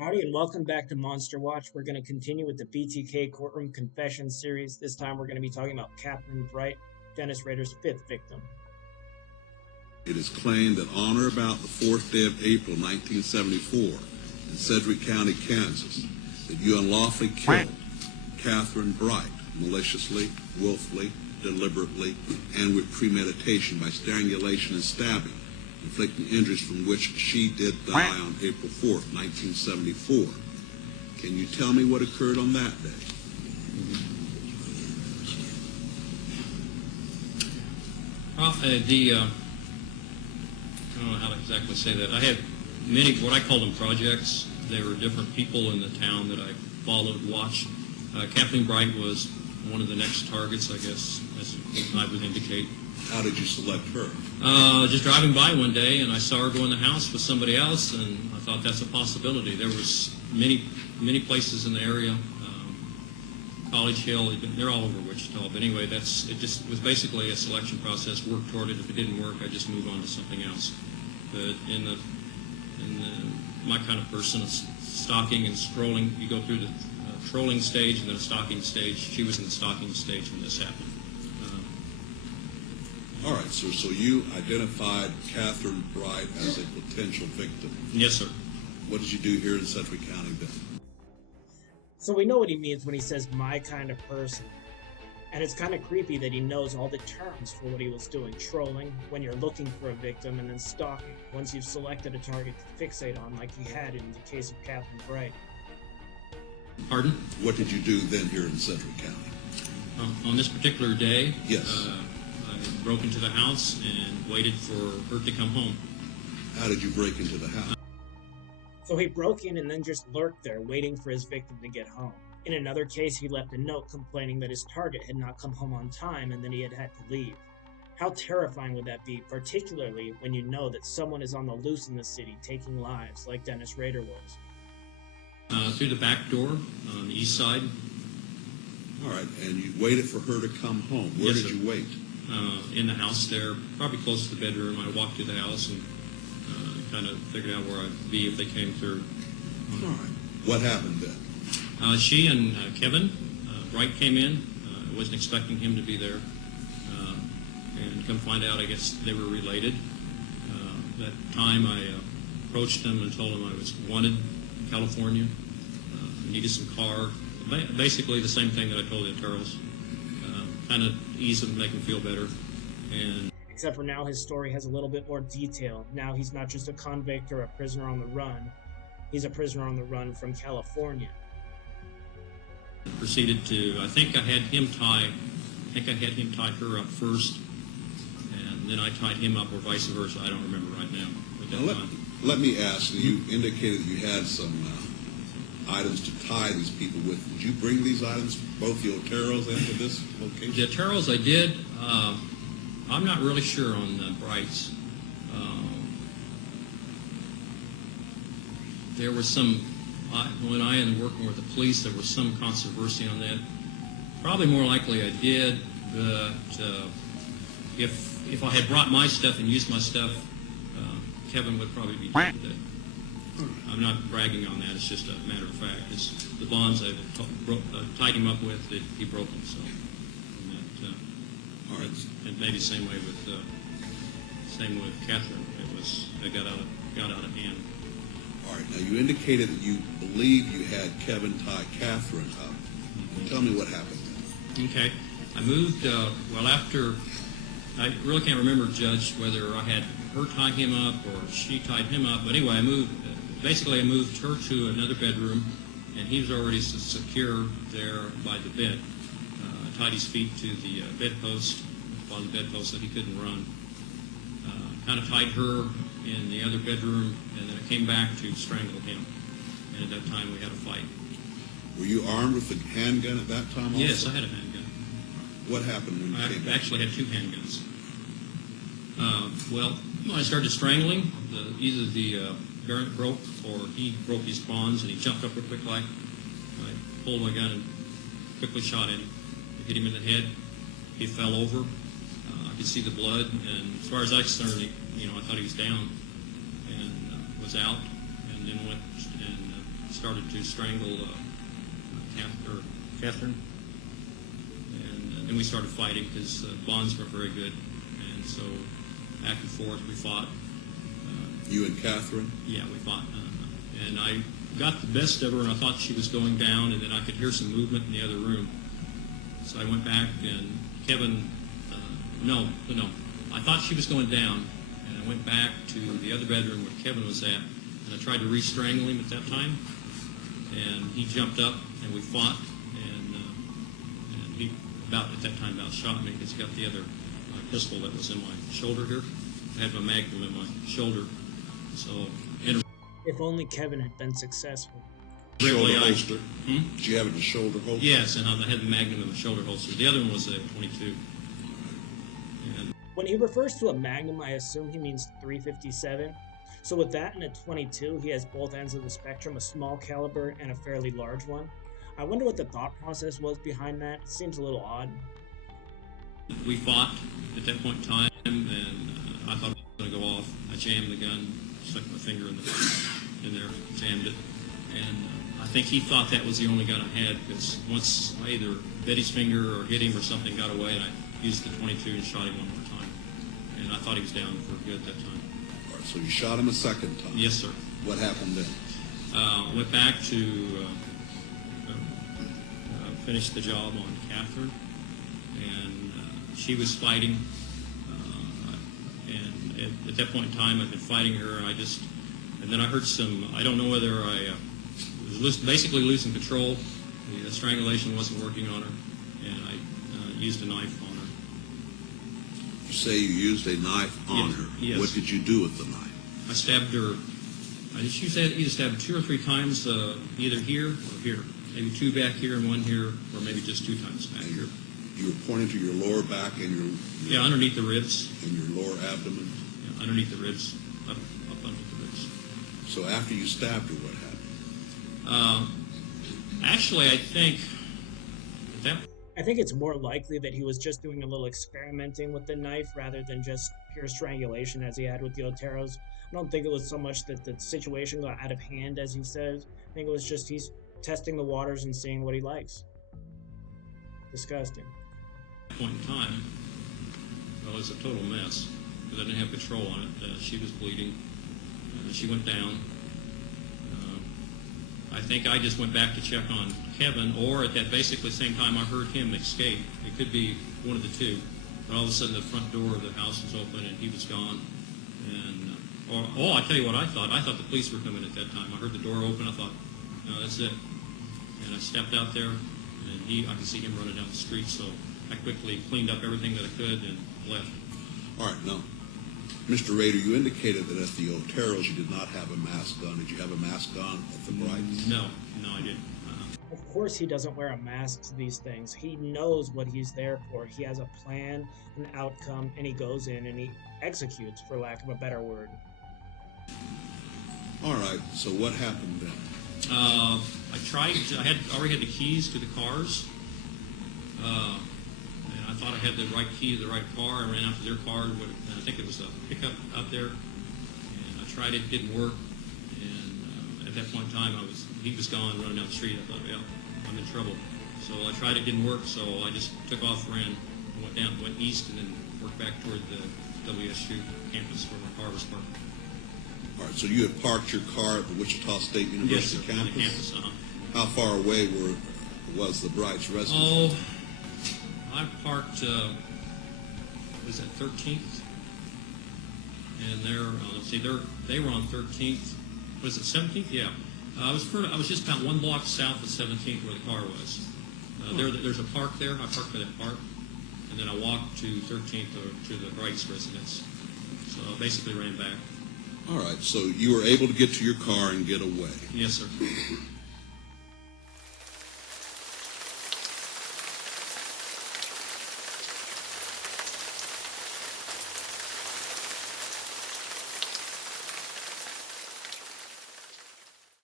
Howdy and welcome back to Monster Watch. We're going to continue with the BTK Courtroom Confession series. This time we're going to be talking about Kathryn Bright, Dennis Rader's fifth victim. It is claimed that on or about the 4th day of April 1974 in Sedgwick County, Kansas, that you unlawfully killed Kathryn Bright maliciously, willfully, deliberately, and with premeditation by strangulation and stabbing, inflicting injuries from which she did die on April 4th, 1974. Can you tell me what occurred on that day? Well, I don't know how to exactly say that. I had many, what I call them projects. There were different people in the town that I followed, watched. Kathryn Bright was one of the next targets, I guess, as I would indicate. How did you select her? Just driving by one day, and I saw her go in the house with somebody else, and I thought that's a possibility. There was many places in the area, College Hill, they're all over Wichita. But anyway, it just was basically a selection process. Worked toward it. If it didn't work, I just moved on to something else. But my kind of person, stalking and strolling, you go through the trolling stage and then a stalking stage. She was in the stalking stage when this happened. All right, sir. So you identified Kathryn Bright as a potential victim. Yes, sir. What did you do here in Sedgwick County then? So we know what he means when he says my kind of person. And it's kind of creepy that he knows all the terms for what he was doing. Trolling, when you're looking for a victim, and then stalking, once you've selected a target to fixate on, like he had in the case of Kathryn Bright. Pardon? What did you do then here in Sedgwick County? On this particular day, yes. I broke into the house and waited for her to come home. How did you break into the house? So he broke in and then just lurked there, waiting for his victim to get home. In another case, he left a note complaining that his target had not come home on time and then he had to leave. How terrifying would that be, particularly when you know that someone is on the loose in the city taking lives, like Dennis Rader was? Through the back door on the east side. All right, and you waited for her to come home. Where Yes, did sir. you wait? In the house there, probably close to the bedroom. I walked through the house and kind of figured out where I'd be if they came through. All right. What happened then? She and Kevin Bright came in. I wasn't expecting him to be there. And come find out, I guess they were related. That time I approached them and told them I was wanted in California, needed some car. Basically the same thing that I told the Turtles. Kind of ease them, make them feel better. And Except for now his story has a little bit more detail. Now he's not just a convict or a prisoner on the run. He's a prisoner on the run from California. proceeded to, I think I had him tie her up first, and then I tied him up, or vice versa. I don't remember right now. Let me ask, you indicated you had some items to tie these people with. Did you bring these items, both the Oteros, into this location? The Oteros I did. I'm not really sure on the Brights. There was some, when I was working with the police, there was some controversy on that. Probably more likely I did, but if I had brought my stuff and used my stuff, Kevin would probably be dead today. I'm not bragging on that. It's just a matter of fact. It's the bonds I tied him up with that he broke them. So, All right. And maybe same way with Kathryn. It got out of hand. All right. Now you indicated that you believe you had Kevin tie Kathryn up. Tell me what happened then. Okay. I moved. After I really can't remember, Judge, whether I had her tie him up or she tied him up. But anyway, I moved. Basically, I moved her to another bedroom, and he was already secure there by the bed. I tied his feet to the bedpost, on the bedpost, so he couldn't run. Kind of tied her in the other bedroom, and then I came back to strangle him. And at that time, we had a fight. Were you armed with a handgun at that time also? Yes, I had a handgun. What happened when you came back? I actually had two handguns. When I started strangling, either the garment broke or he broke his bonds and he jumped up real quick like. I pulled my gun and quickly shot him. I hit him in the head. He fell over. I could see the blood, and as far as I was concerned, I thought he was down and was out, and then went and started to strangle Kathryn, and then we started fighting because bonds weren't very good, and so back and forth we fought. You and Kathryn? Yeah, we fought, and I got the best of her, and I thought she was going down, and then I could hear some movement in the other room. So I went back, and Kevin, no, I thought she was going down, and I went back to the other bedroom where Kevin was at, and I tried to re-strangle him at that time, and he jumped up, and we fought, and he about shot me because he got the other pistol that was in my shoulder here. I had my magnum in my shoulder, so. If only Kevin had been successful. Shoulder holster. Did you have it in the shoulder holster? Yes, and I had the magnum in the shoulder holster. The other one was a .22. And When he refers to a magnum, I assume he means .357. So with that and a .22, he has both ends of the spectrum, a small caliber and a fairly large one. I wonder what the thought process was behind that. It seems a little odd. we fought at that point in time, and I thought it was going to go off. I jammed the gun, stuck my finger in there, jammed it, and I think he thought that was the only gun I had, because once I either bit his finger or hit him or something got away, and I used the .22 and shot him one more time, and I thought he was down for good that time. All right, so you shot him a second time? Yes, sir. What happened then? Went back to finish the job on Kathryn, and she was fighting, and at that point in time I'd been fighting her, and then I heard I don't know whether I was basically losing control. The strangulation wasn't working on her, and I used a knife on her. You say you used a knife on her. Yes. What did you do with the knife? I stabbed her. She said either stabbed 2 or 3 times, either here or here. Maybe 2 back here and 1 here, or maybe just 2 times back here. You were pointing to your lower back and your underneath the ribs. And your lower abdomen. Yeah, underneath the ribs, up underneath the ribs. So after you stabbed her, what happened? Actually, I think it's more likely that he was just doing a little experimenting with the knife rather than just pure strangulation as he had with the Oteros. I don't think it was so much that the situation got out of hand, as he says. I think it was just he's testing the waters and seeing what he likes. Disgusting. At that point in time, well, it was a total mess because I didn't have control on it. She was bleeding. She went down. I think I just went back to check on Kevin, or at that basically same time I heard him escape. It could be one of the two. But all of a sudden the front door of the house was open and he was gone. And I tell you what I thought. I thought the police were coming at that time. I heard the door open. I thought, no, that's it. And I stepped out there, and I could see him running down the street. So I quickly cleaned up everything that I could and left. All right, now, Mr. Rader, you indicated that at the Oteros you did not have a mask on. Did you have a mask on at the Brights? No, I didn't. Of course he doesn't wear a mask to these things. He knows what he's there for. He has a plan, an outcome, and he goes in and he executes, for lack of a better word. All right, so what happened then? I already had the keys to the cars, and I thought I had the right key to the right car. I ran out to their car, and I think it was a pickup out there, and I tried it, didn't work, and at that point in time he was gone, running down the street. I thought, yeah, I'm in trouble. So I tried it, didn't work, so I just took off, went east, and then worked back toward the WSU campus where my car was parked. All right, so you had parked your car at the Wichita State University campus? Yes, the campus, How far away was the Bright's residence? Oh, I parked, was it 13th? And they were on 13th. Was it 17th? Yeah. I was just about 1 block south of 17th where the car was. There's a park there. I parked by that park. And then I walked to 13th to the Bright's residence. So I basically ran back. All right, so you were able to get to your car and get away. Yes, sir.